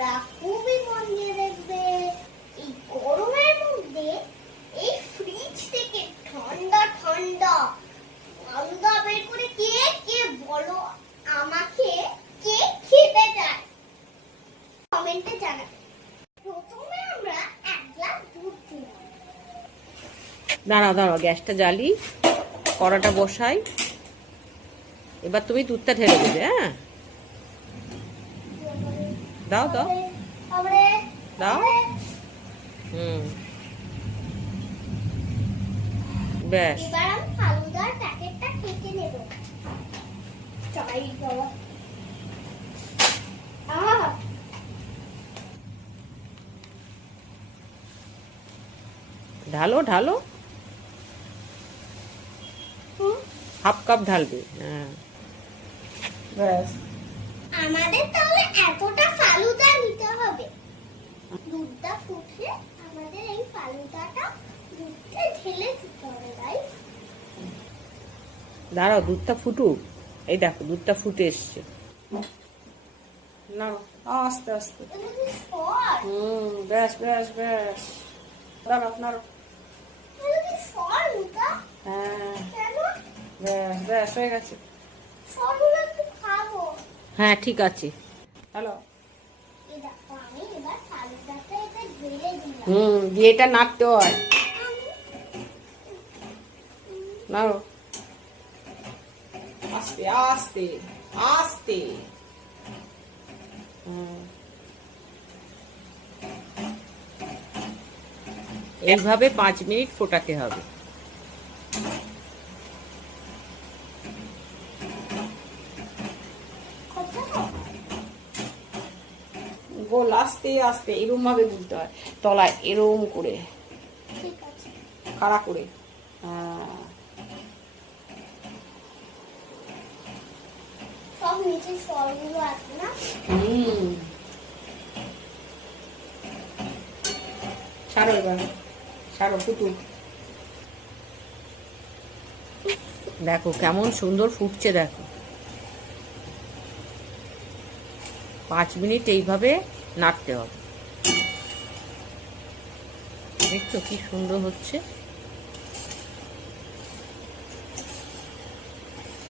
তোমরা খুবই মন দিয়ে দেখবে। এই গরমের মধ্যে এই ফ্রিজ থেকে ঠান্ডা ঠান্ডা ফালুদা বের করে কে কে বলো আমাকে, কে খেতে চায় কমেন্টে জানাবে। প্রথমে আমরা এক গ্লাস দুধ দিলাম। দাঁড়াও দাঁড়াও, গ্যাসটা জ্বালি, কড়াটা বসাই। এবার তুমি দুধটা ঢেলে দেবে। হ্যাঁ, দাও দাও দাও। ব্যাস, এবার আমি ফালুদার প্যাকেটটা কেটে নেব। চাই বাবা। ঢালো ঢালো, হাফ কাপ ঢালবে। হ্যাঁ, ব্যাস। আমাদের তাহলে এতটা ফালুদা নিতে হবে। দুধটা ফুটলে আমাদের এই ফালুদাটা দুধে ঢেলে দিতে হবে গাইস। দাঁড়াও, দুধটা ফুটুক। এই দেখো, দুধটা ফুটে এসছে। নাও, আস্তে আস্তে। ব্যাস ব্যাস ব্যাস। দাঁড়াও, নাড়ো। হ্যাঁ, ব্যাস ব্যাস, হয়ে গেছে। হ্যাঁ, ঠিক আছে। হ্যালো। দিয়ে এটা নাড়তে হয়। নাড়ো, আস্তে আস্তে আস্তে। এইভাবে 5 মিনিট ফোটাতে হবে। গোল, আস্তে আস্তে, এরম ভাবে গুলতে হয়, তলায় এরম করে, খাড়া করে। ছাড়ো এবার, ছাড়ো, ফুটুক। দেখো কেমন সুন্দর ফুটছে, দেখো। 5 মিনিট এইভাবে নাড়তে হবে। দেখছো কি সুন্দর হচ্ছে।